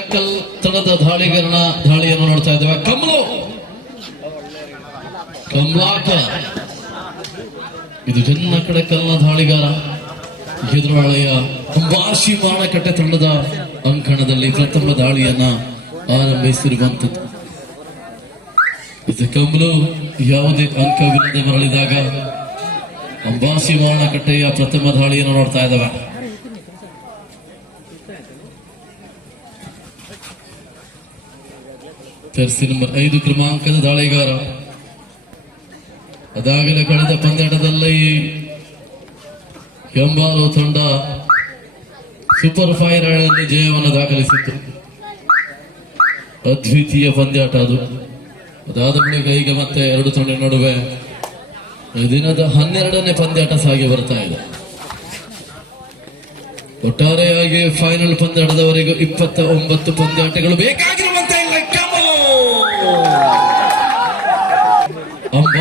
ತನದ ದಾಳಿಗರಣ ದಾಳಿಯನ್ನು ನೋಡ್ತಾ ಇದ್ದೇವೆ. ಕಮಲು! ಕಮಲಾಕ! ಇದು ಜನ್ನ ಕಡಕಲ್ನ ದಾಳಿಗಾರ ಎದುರಾಳೆಯ ಅಂಬಾಶಿ ಮಾಣಕಟ್ಟೆ ತಂಡದ ಅಂಕಣದಲ್ಲಿ ಪ್ರಥಮ ದಾಳಿಯನ್ನ ಆರಂಭಿಸಿರುವಂತದ್ದು ಇದು ಕಮಲು ಯಾವುದೇ ಅಂಕವಿಲ್ಲದೆ ಮರಳಿದಾಗ ಅಂಬಾಸಿ ಮಾಣಕಟ್ಟೆಯ ಪ್ರಥಮ ದಾಳಿಯನ್ನು ನೋಡ್ತಾ ಇದ್ದಾವೆ. ಜರ್ಸಿ ನಂಬರ್ ಐದು ಕ್ರಮಾಂಕದ ದಾಳಿಗಾರ. ಅದಾಗಲೇ ಕಳೆದ ಪಂದ್ಯಾಟದಲ್ಲಿ ಕೆಂಬಾಲು ತಂಡ ಸೂಪರ್ ಫೈರ್ ಜಯವನ್ನು ದಾಖಲಿಸಿತ್ತು. ಅದ್ವಿತೀಯ ಪಂದ್ಯಾಟ ಅದು. ಅದಾದ ಬಳಿಕ ಈಗ ಮತ್ತೆ ಎರಡು ತಂಡ ನಡುವೆ ದಿನದ ಹನ್ನೆರಡನೇ ಪಂದ್ಯಾಟ ಸಾಗಿ ಬರ್ತಾ ಇದೆ. ಒಟ್ಟಾರೆಯಾಗಿ ಫೈನಲ್ ಪಂದ್ಯಾಟದವರೆಗೂ ಇಪ್ಪತ್ತ ಒಂಬತ್ತು ಪಂದ್ಯಾಟಗಳು ಬೇಕಾಗಿರುವಂತೆ ಕಮಲು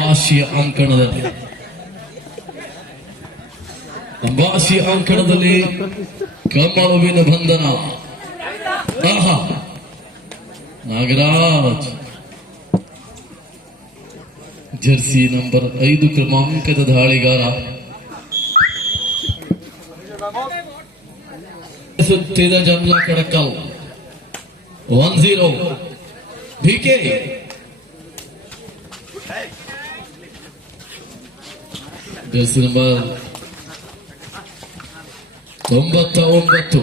ಅಂಬಾಶಿಯ ಅಂಕಣದಲ್ಲಿ. ಅಂಬಾಶಿಯ ಅಂಕಣದಲ್ಲಿ ಕಮಲುವಿನ ಬಂಧನ. ಆಹಾ. ನಾಗರಾಜ್. ಜರ್ಸಿ ನಂಬರ್ ಐದು ಕ್ರಮಾಂಕದ ದಾಳಿಗಾರ. ಸುತ್ತಿದ ಜನ್ಲ ಕಡಕಲ್. One zero. DK jersey number ತೊಂಬತ್ತ ಒಂಬತ್ತು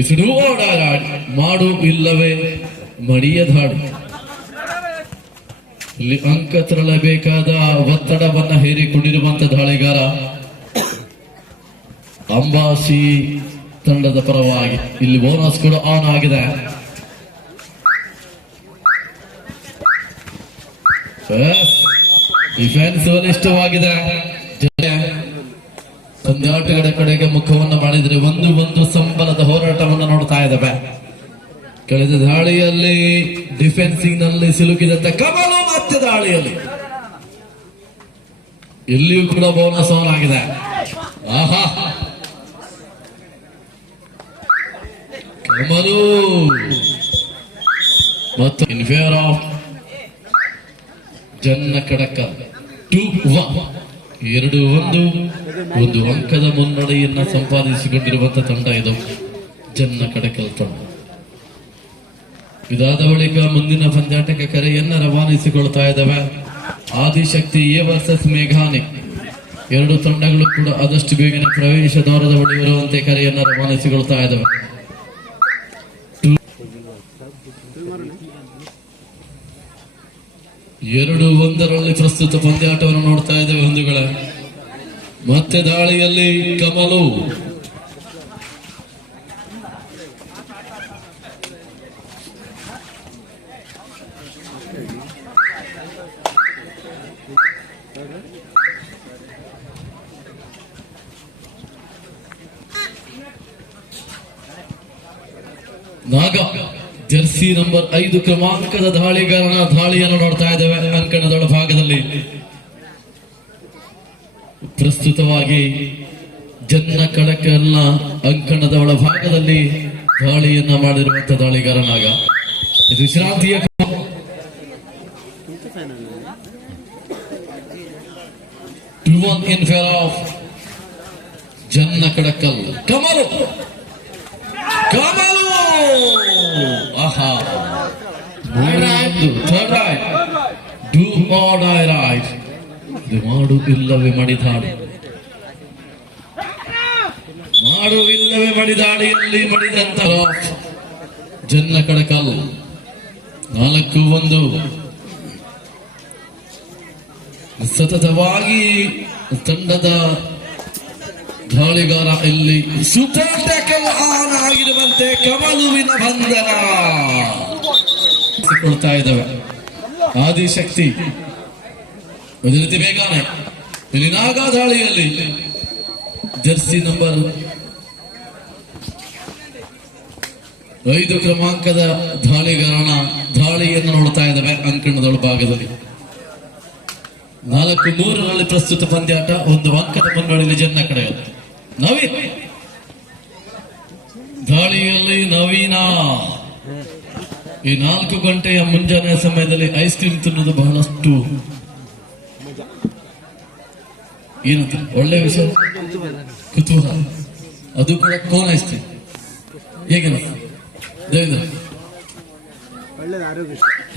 ಇಸಿಡು ಓಡಾಡ. ಮಾಡು ಇಲ್ಲವೇ ಮಡಿಯ ಧಾಡು. ಇಲ್ಲಿ ಅಂಕ ತೆರಳಬೇಕಾದ ಒತ್ತಡವನ್ನ ಹೇರಿಕೊಂಡಿರುವಂತ ದಾಳಿಗಾರ ಅಂಬಾಸಿ ತಂಡದ ಪರವಾಗಿ. ಇಲ್ಲಿ ಬೋನಸ್ ಕೂಡ ಆನ್ ಆಗಿದೆ. ಡಿಫೆನ್ಸ್ ಬಲಿಷ್ಠವಾಗಿದೆ ಸಂಧ್ಯಾಟಗಳ ಕಡೆಗೆ ಮುಖವನ್ನು ಮಾಡಿದರೆ ಒಂದು ಒಂದು ಸಂಬಲದ ಹೋರಾಟವನ್ನು ನೋಡ್ತಾ ಇದ್ದಾವೆ. ಕಳೆದ ದಾಳಿಯಲ್ಲಿ ಡಿಫೆನ್ಸಿಂಗ್ನಲ್ಲಿ ಸಿಲುಕಿದಂತ ಕಮಲು ಮತ್ತೆ ದಾಳಿಯಲ್ಲಿ. ಎಲ್ಲಿಯೂ ಕೂಡ ಬೋನಸ್ ಆನ್ ಆಗಿದೆ. ಆಹಾ! ಕಮಲು! ಮತ್ತು ಇನ್ ಫೇವರ್ ಆಫ್ ಜನ್ನ ಕಡಕ. ಟು ಎರಡು ಒಂದು. ಒಂದು ಅಂಕದ ಮುನ್ನಡೆಯನ್ನ ಸಂಪಾದಿಸಿಕೊಂಡಿರುವಂತ ತಂಡ ಇದು. ಜನ್ನ ಕಡಕಲ್ ತಂಡ. ಇದಾದ ಬಳಿಕ ಮುಂದಿನ ಪಂದ್ಯಾಟಕ್ಕೆ ಕರೆಯನ್ನ ರವಾನಿಸಿಕೊಳ್ತಾ ಇದ್ದಾವೆ ಆದಿಶಕ್ತಿ ಎ ವರ್ಸಸ್ ಮೇಘಾನಿ. ಎರಡು ತಂಡಗಳು ಕೂಡ ಆದಷ್ಟು ಬೇಗನೆ ಪ್ರವೇಶ ದ್ವಾರದ ಬಳಿ ಬರುವಂತೆ ಕರೆಯನ್ನ ರವಾನಿಸಿಕೊಳ್ತಾ ಇದ್ದಾವೆ ಎರಡು ಒಂದರಲ್ಲಿ ಪ್ರಸ್ತುತ ಪಂದ್ಯಾಟವನ್ನು ನೋಡ್ತಾ ಇದ್ದೇವೆ ಬಂಧುಗಳ. ಮತ್ತೆ ದಾಳಿಯಲ್ಲಿ ಕಮಲು. ನಾಗ. ಜರ್ಸಿ ನಂಬರ್ ಐದು ಕ್ರಮಾಂಕದ ದಾಳಿಗಾರನ ದಾಳಿಯನ್ನು ನೋಡ್ತಾ ಇದ್ದೇವೆ ಅಂಕಣದೊಳ ಭಾಗದಲ್ಲಿ. ಪ್ರಸ್ತುತವಾಗಿ ಜನ್ನ ಕಡಕನ್ನ ಅಂಕಣದ ಒಳ ಭಾಗದಲ್ಲಿ ದಾಳಿಯನ್ನ ಮಾಡಿರುವಂತ ದಾಳಿಗಾರನಾಗ. ಇದು ವಿಶ್ರಾಂತಿಯ ಜನ್ನ ಕಡಕಲ್. ಕಮಲು! ಕಮಲು! Raid do or die raid ಇದು ಮಾಡು ಇಲ್ಲವೇ ಮಡಿದಾಡು. ಮಾಡು ಇಲ್ಲವೇ ಮಡಿದಾಡಿಯಲ್ಲಿ ಮಡಿದಂತ ಜನ್ನ ಕಡಕಲ್. ನಾಲ್ಕು, ಒಂದು. ಸತತವಾಗಿ ತಂಡದ ದಾಳಿಗಾರ ಇಲ್ಲಿ ಸೂಪರ್ ಟ್ಯಾಕಲ್ ಆನ್ ಆಗಿರುವಂತೆ ಕಮಲುವಿನ ಬಂಧನ ಕೊಡ್ತಾ ಇದ್ದಾವೆ. ಆದಿಶಕ್ತಿ. ಅದೇ ರೀತಿ ಬೇಗನೆ. ಇಲ್ಲಿ ನಾಗಾ ದಾಳಿಯಲ್ಲಿ ಜರ್ಸಿ ನಂಬರ್ ಐದು ಕ್ರಮಾಂಕದ ದಾಳಿಗಾರನ ದಾಳಿಯನ್ನು ನೋಡ್ತಾ ಇದ್ದಾವೆ ಅಂಕಣದೊಳ ಭಾಗದಲ್ಲಿ. ನಾಲ್ಕು ಮೂರರಲ್ಲಿ ಪ್ರಸ್ತುತ ಪಂದ್ಯಾಟ. ಒಂದು ಅಂಕದ ಮುನ್ನಡೆಯಲ್ಲಿ ಜನ್ನ ಕಡೆ ನವೀನ್ ಗಾಳಿಯಲ್ಲಿ ನವೀನ. ಈ ನಾಲ್ಕು ಗಂಟೆಯ ಮುಂಜಾನೆ ಸಮಯದಲ್ಲಿ ಐಸ್ ಕ್ರೀಮ್ ತಿನ್ನೋದು ಬಹಳಷ್ಟು ಏನಂತ ಒಳ್ಳೆ ವಿಷಯ. ಕುತೂಹಲ. ಅದು ಕೂಡ ಕೋನ್ ಐಸ್ ಕ್ರೀಮ್. ಹೇಗೆ ದೇವೇಂದ್ರ.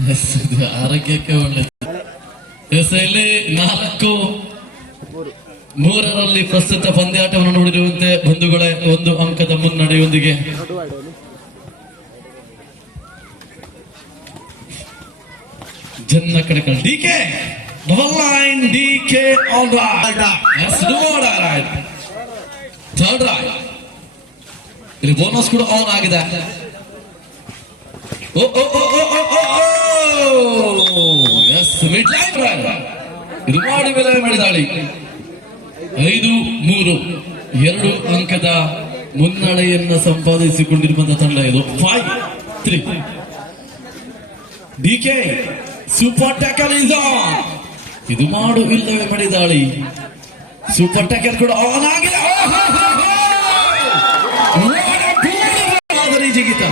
ಆರೋಗ್ಯಕ್ಕೆ ಒಳ್ಳೆ ಇಲ್ಲಿ ನಾಲ್ಕು. ಮೂರರಲ್ಲಿ ಪ್ರಸ್ತುತ ಪಂದ್ಯಾಟವನ್ನು ನೋಡಿರುವಂತೆ ಬಂಧುಗಳೇ ಒಂದು ಅಂಕದ ಮುನ್ನಡೆಯೊಂದಿಗೆ. ಜನ್ನ ಕಡೆ D K double line D K all right right third raid ಇಲ್ಲಿ ಬೋನಸ್ ಕೂಡ ಆನ್ ಆಗಿದೆ. ಓ ಓ ಓ ಓ ಓ ಓ ಎಸ್ ಮಿಡ್ ಲೈನ್ ಇದು ಮಾಡಿ ಬೆಲೆ ಮಾಡಿದಾಳಿ ಐದು, ಮೂರು, ಎರಡು ಅಂಕದ ಮುನ್ನಡೆಯನ್ನ ಸಂಪಾದಿಸಿಕೊಂಡಿರುವಂತಹ ತಂಡ ಇದು. Five three D K super tackle is ಇದು ಮಾಡು ಇಲ್ಲವೇ ಮಡಿದಾಳಿ ಸೂಪರ್ ಟ್ಯಾಕಲ್ ಕೂಡ ಆನ್ ಆಗಿದೆ. ಜಿಗಿತ.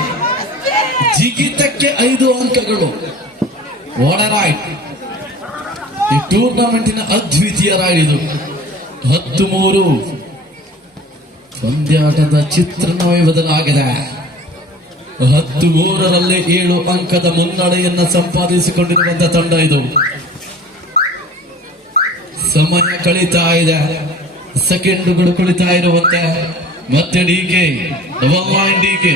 ಜಿಗಿತಕ್ಕೆ ಐದು ಅಂಕಗಳು. ಒಳ ಈ ಟೂರ್ನಮೆಂಟಿನ ಅದ್ವಿತೀಯ ರಾಯ್ಡ್ ಹತ್ತು ಮೂರು. ಪಂದ್ಯಾಟದ ಚಿತ್ರಣವೇ ಬದಲಾಗಿದೆ. ಹತ್ತು ಮೂರರಲ್ಲಿ ಏಳು ಅಂಕದ ಮುನ್ನಡೆಯನ್ನು ಸಂಪಾದಿಸಿಕೊಂಡಿರುವಂತಹ ತಂಡ ಇದು. ಸಮಯ ಕಳೀತಾ ಇದೆ. ಸೆಕೆಂಡುಗಳು ಕುಳಿತಾ ಇರುವಂತೆ. ಮತ್ತೆ ಡಿಕೆ ಡಬಲ್ ಲೈನ್ ಡಿಕೆ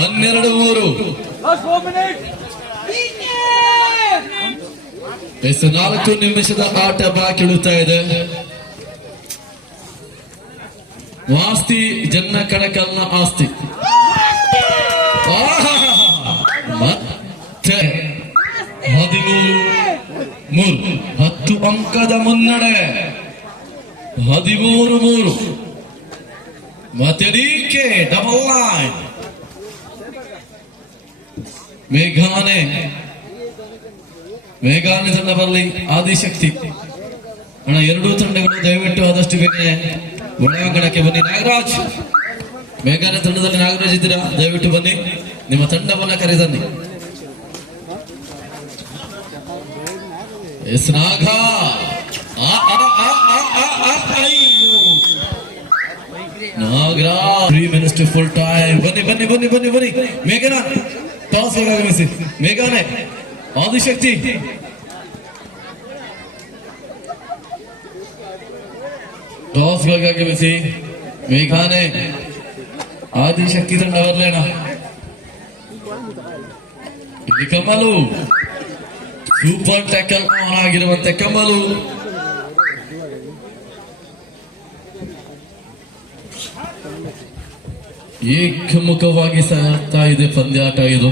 ಹನ್ನೆರಡು ಮೂರು. ಎಸ್ ನಾಲ್ಕು ನಿಮಿಷದ ಆಟ ಬಾಕಿ ಉಳಿತಾ ಇದೆ. ವಾಸ್ತಿ ಜನ್ನ ಕಣಕಲ್ನ ಆಸ್ತಿ! ಮತ್ತೆ ಹದಿಮೂರು ಮೂರು. ಹತ್ತು ಅಂಕದ ಮುನ್ನಡೆ. ಹದಿಮೂರು, ಮೂರು. ಮತ್ತೆ ಡಿಕೆ ಡಬಲ್ ಲೈನ್ ಮೇಘಾನೆ ಮೇಘಾನೆ ತಂಡ ಬರಲಿ ಆದಿಶಕ್ತಿ ಅಣ್ಣ ಎರಡೂ ತಂಡಗಳು ದಯವಿಟ್ಟು ಆದಷ್ಟು ಬೇಗನೆ ಒಳಾಂಗಣಕ್ಕೆ ಬನ್ನಿ ನಾಗರಾಜ್ ಮೇಘಾನೆ ತಂಡದಲ್ಲಿ ನಾಗರಾಜ್ ಇದ್ದೀರಾ ದಯವಿಟ್ಟು ಬನ್ನಿ ನಿಮ್ಮ ತಂಡವನ್ನ ಕರೆದನ್ನಿ ಎಸ್ ನಾಗ ಆ, ಆ, ಆ, ಆ, ಆ, ಆ, ಅಯ್ಯೋ. Nagaraj three minutes to full time ಬನ್ನಿ ಬನ್ನಿ ಬನ್ನಿ ಬನ್ನಿ ಬನ್ನಿ ಮೇಘನ ಟಾಸ್ ಆಗಮಿಸಿ ಮೇಘಾನೆ ಆದಿಶಕ್ತಿ ಟಾಸ್ ಆಗಮಿಸಿ ಮೇಘಾನೆ ಆದಿಶಕ್ತಿ ತಂಡ ಬರಲೇಣ ಇಲ್ಲಿ ಕಮಲು ಸೂಪರ್ ಟ್ಯಾಕಲ್ ಆನ್ ಆಗಿರುವಂತೆ ಕಮಲು ಏಕಮುಖವಾಗಿ ಸಾಗ್ತಾ ಇದೆ ಪಂದ್ಯಾಟ ಇದು.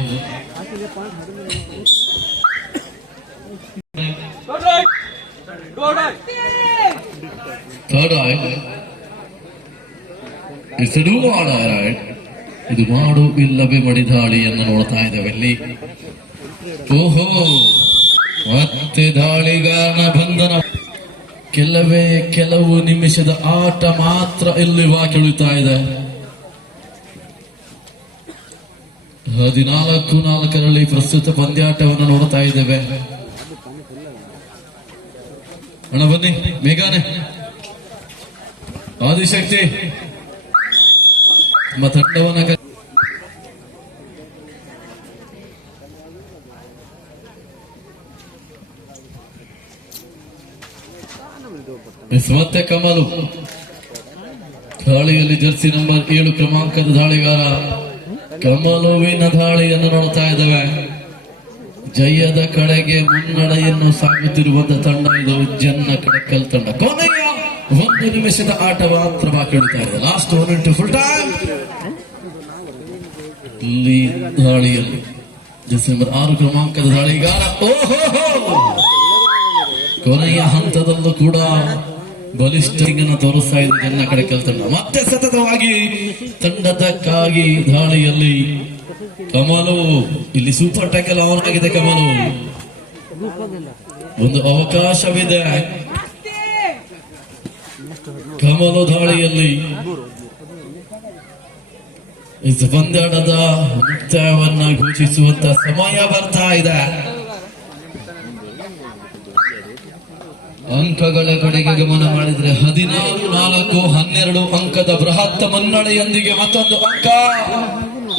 ಥರ್ಡ್ ಆಯ್ತು ಮಾಡ ಇದು ಮಾಡು ಇಲ್ಲವೇ ಮಡಿದಾಳಿಯನ್ನು ನೋಡ್ತಾ ಇದ್ದೇವೆ ಇಲ್ಲಿ. ಓಹೋ, ಮತ್ತೆ ದಾಳಿಗಾರನ ಬಂಧನ. ಕೆಲವೇ, ಕೆಲವು ನಿಮಿಷದ ಆಟ ಮಾತ್ರ ಇಲ್ಲಿ ಉಳಿತಾ ಇದೆ. ಹದಿನಾಲ್ಕು ನಾಲ್ಕರಲ್ಲಿ ಪ್ರಸ್ತುತ ಪಂದ್ಯಾಟವನ್ನು ನೋಡ್ತಾ ಇದ್ದೇವೆ. ಅಣ್ಣ, ಬನ್ನಿ, ಮೇಘಾನೆ. ಆದಿಶಕ್ತಿ. ನಮ್ಮ ತಂಡವನ್ನ ಮತ್ತೆ ಕಮಲು. ದಾಳಿಯಲ್ಲಿ ಜರ್ಸಿ ನಂಬರ್ ಏಳು ಕ್ರಮಾಂಕದ ದಾಳಿಗಾರ ಕಮಲುವಿನ ದಾಳಿಯನ್ನು ನೋಡ್ತಾ ಇದ್ದೇವೆ. ಜಯದ ಕಡೆಗೆ ಮುನ್ನಡೆಯನ್ನು ಸಾಗುತ್ತಿರುವಂತ ತಂಡ ಇದು ಜನ್ನ ಕಡಕಲ್ ತಂಡ. ಕೊನೆಯ ಒಂದು ನಿಮಿಷದ ಆಟ ಮಾತ್ರ ಬಾಕಿ ಉಳಿತಾ ಇದೆ. Last one into full time ಇಲ್ಲಿ ದಾಳಿಯಲ್ಲಿ ಡಿಸೆಂಬರ್ ಆರು ಕ್ರಮಾಂಕದ ದಾಳಿಗಾರ ಓಹೋ ಕೊನೆಯ ಹಂತದಲ್ಲೂ ಕೂಡ ಬಲಿಷ್ಠಿಂಗನ್ನು ತೋರಿಸ್ತಾ ಇದ್ದ ಜನ ಕಡೆ ತಂಡ ಮತ್ತೆ ಸತತವಾಗಿ ತಂಡದಕ್ಕಾಗಿ ದಾಳಿಯಲ್ಲಿ ಕಮಲು, ಇಲ್ಲಿ ಸೂಪರ್ ಟ್ಯಾಕಲ್ ಆಗಿದೆ ಕಮಲು. ಒಂದು ಅವಕಾಶವಿದೆ. ಕಮಲು ದಾಳಿಯಲ್ಲಿ ಈ ಪಂದ್ಯಾಟದ ಮುಕ್ತಾಯವನ್ನ ಘೋಷಿಸುವಂತ ಸಮಯ ಬರ್ತಾ ಇದೆ. ಅಂಕಗಳ ಕಡೆಗೆ ಗಮನ ಮಾಡಿದ್ರೆ ಹದಿನಾರು, ನಾಲ್ಕು, ಹನ್ನೆರಡು ಅಂಕದ ಬೃಹತ್ ಮನ್ನಡೆಯೊಂದಿಗೆ ಮತ್ತೊಂದು ಅಂಕ.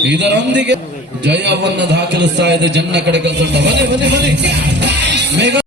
ಇದರೊಂದಿಗೆ ಜಯವನ್ನ ದಾಖಲಿಸ್ತಾ ಇದೆ ಜನ್ನ ಕಡೆ ತಂಡ ಬನ್ನಿ ಬನ್ನಿ ಬನ್ನಿ.